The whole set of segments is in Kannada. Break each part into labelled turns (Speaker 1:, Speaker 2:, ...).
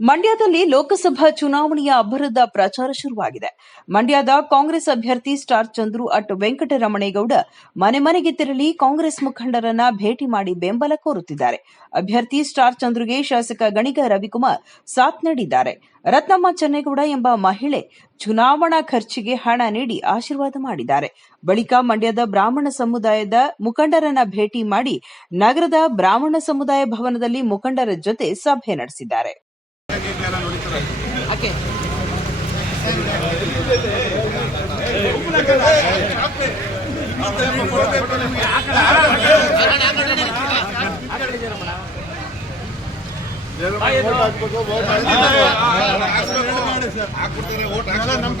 Speaker 1: ಮಂಡ್ಯದಲ್ಲಿ ಲೋಕಸಭಾ ಚುನಾವಣೆಯ ಅಬ್ಬರದ ಪ್ರಚಾರ ಶುರುವಾಗಿದೆ. ಮಂಡ್ಯದ ಕಾಂಗ್ರೆಸ್ ಅಭ್ಯರ್ಥಿ ಸ್ಟಾರ್ ಚಂದ್ರು ಅಟ್ ವೆಂಕಟರಮಣೇಗೌಡ ಮನೆ ಮನೆಗೆ ತೆರಳಿ ಕಾಂಗ್ರೆಸ್ ಮುಖಂಡರನ್ನ ಭೇಟಿ ಮಾಡಿ ಬೆಂಬಲ ಕೋರುತ್ತಿದ್ದಾರೆ. ಅಭ್ಯರ್ಥಿ ಸ್ಟಾರ್ ಚಂದ್ರುಗೆ ಶಾಸಕ ಗಣಿಗ ರವಿಕುಮಾರ್ ಸಾಥ್ ನೀಡಿದ್ದಾರೆ. ರತ್ನಮ್ಮ ಚೆನ್ನೇಗೌಡ ಎಂಬ ಮಹಿಳೆ ಚುನಾವಣಾ ಖರ್ಚಿಗೆ ಹಣ ನೀಡಿ ಆಶೀರ್ವಾದ ಮಾಡಿದ್ದಾರೆ. ಬಳಿಕ ಮಂಡ್ಯದ ಬ್ರಾಹ್ಮಣ ಸಮುದಾಯದ ಮುಖಂಡರನ್ನ ಭೇಟಿ ಮಾಡಿ ನಗರದ ಬ್ರಾಹ್ಮಣ ಸಮುದಾಯ ಭವನದಲ್ಲಿ ಮುಖಂಡರ ಜೊತೆ ಸಭೆ ನಡೆಸಿದ್ದಾರೆ.
Speaker 2: ನಮ್ಮ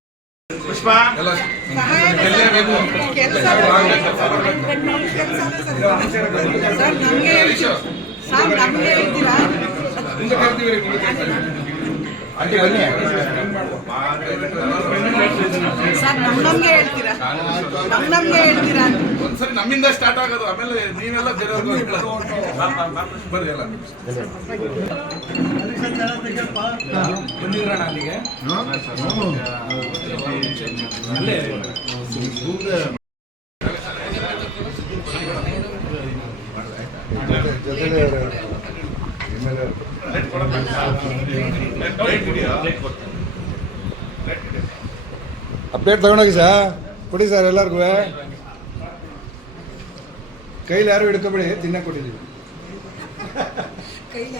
Speaker 2: ಆಗಲಿ.
Speaker 3: ಸರ್ ನಮಗೆ ಸರ್ ನಮಗೆ ಹೇಳ್ತೀರಾ ಸರ್ ನಮ್ ನಮ್ಗೆ ಹೇಳ್ತೀರಾ? ನಮ್ ನಮ್ಗೆ ಹೇಳ್ತೀರಾ
Speaker 4: ಒಂದ್ಸರಿ ನಮ್ಮಿಂದ ಸ್ಟಾರ್ಟ್ ಆಗೋದು ಆಮೇಲೆ ನೀವೆಲ್ಲ. ಬರ್ರಿ ಎಲ್ಲ. ಬಂದಿದ್ರಣ್ಣ ಅಲ್ಲಿಗೆ?
Speaker 2: ಜೊತೆಲೆ MLA.
Speaker 5: ಅಪ್ಡೇಟ್ ತಗೊಂಡೋಗಿ ಸರ್ ಕೊಡಿ ಸರ್ ಎಲ್ಲರಿಗೂ ಕೈಲಿ ಯಾರು ಹಿಡ್ಕೊಬೇಡಿ ತಿನ್ನಕ್ಕೆ ಕೊಟ್ಟಿದ್ದೀವಿ
Speaker 3: ಕೈಲಿ